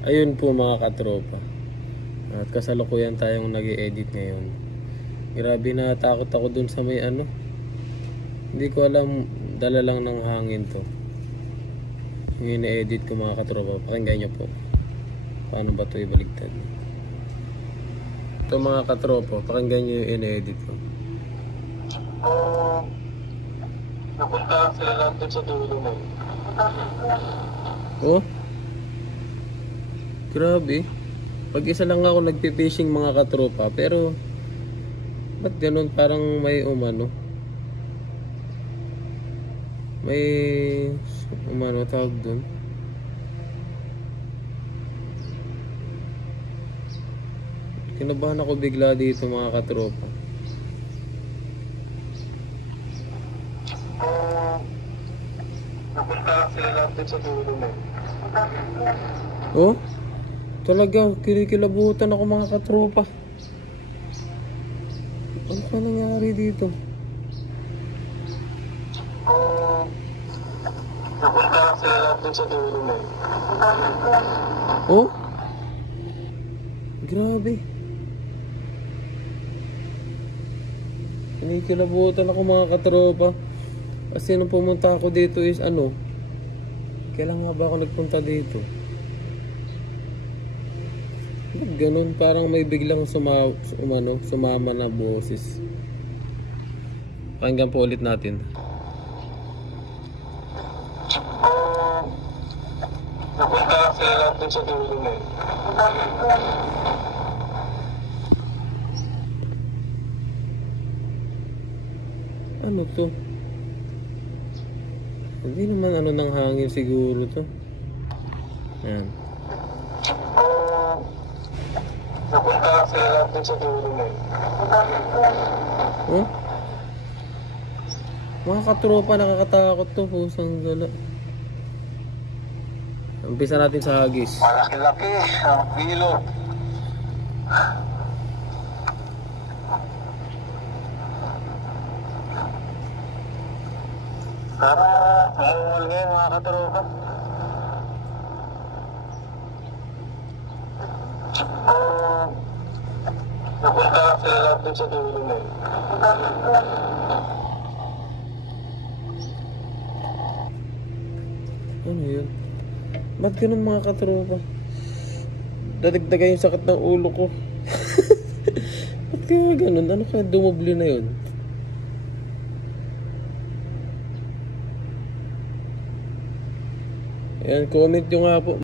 Ayun po mga katropa. At kasalukuyan tayong nag-i-edit ngayon. Grabe, natakot ako dun sa may ano. Hindi ko alam, dala lang ng hangin to. Yung ina-edit ko mga katropa. Pakinggan nyo po. Paano ba ito ibaligtad? Ito mga katropa, pakinggan nyo yung ina-edit ko. Napunta sila lang dun sa dulo na yun. Oh? Grabe. Pag-isa lang ako nagpipishing mga katropa. Pero ba't ganun? Parang may umano. May umano tawag dun. Kinabahan ako bigla dito mga katropa. Napunta sila lang dun sa dulo na yun. Oh? Talaga, kinikilabutan ako mga katropa. Ano pa nangyari dito? Napunta sila lang dun sa dulo na yun. Oh? Grabe. Kinikilabutan ako mga katropa. Kasi nung pumunta ako dito is ano? Kailan nga ba ako nagpunta dito? Ba't ganun? Parang may biglang sumama na boses. Pakinggan po ulit natin. Napunta sila lang dun sa dulo na yun. Ano to? Hindi naman ano ng hangin siguro to. Ayan. Napunta sila lang dun sa dulo na yun. Oh? Mga katropa, nakakatakot to. Pusang gala. Umpisa natin sa hagis. Malaki-laki ang kilo. Parang maungal ngayon mga katropa. Napunta sila lang dun sa dulo na yun. Ano yun? Ba't ganun mga katropa? Dadagdagan yung sakit ng ulo ko. Ba't kaya ganun? Ano kaya dumubli na yun? Ayan, comment nyo nga po.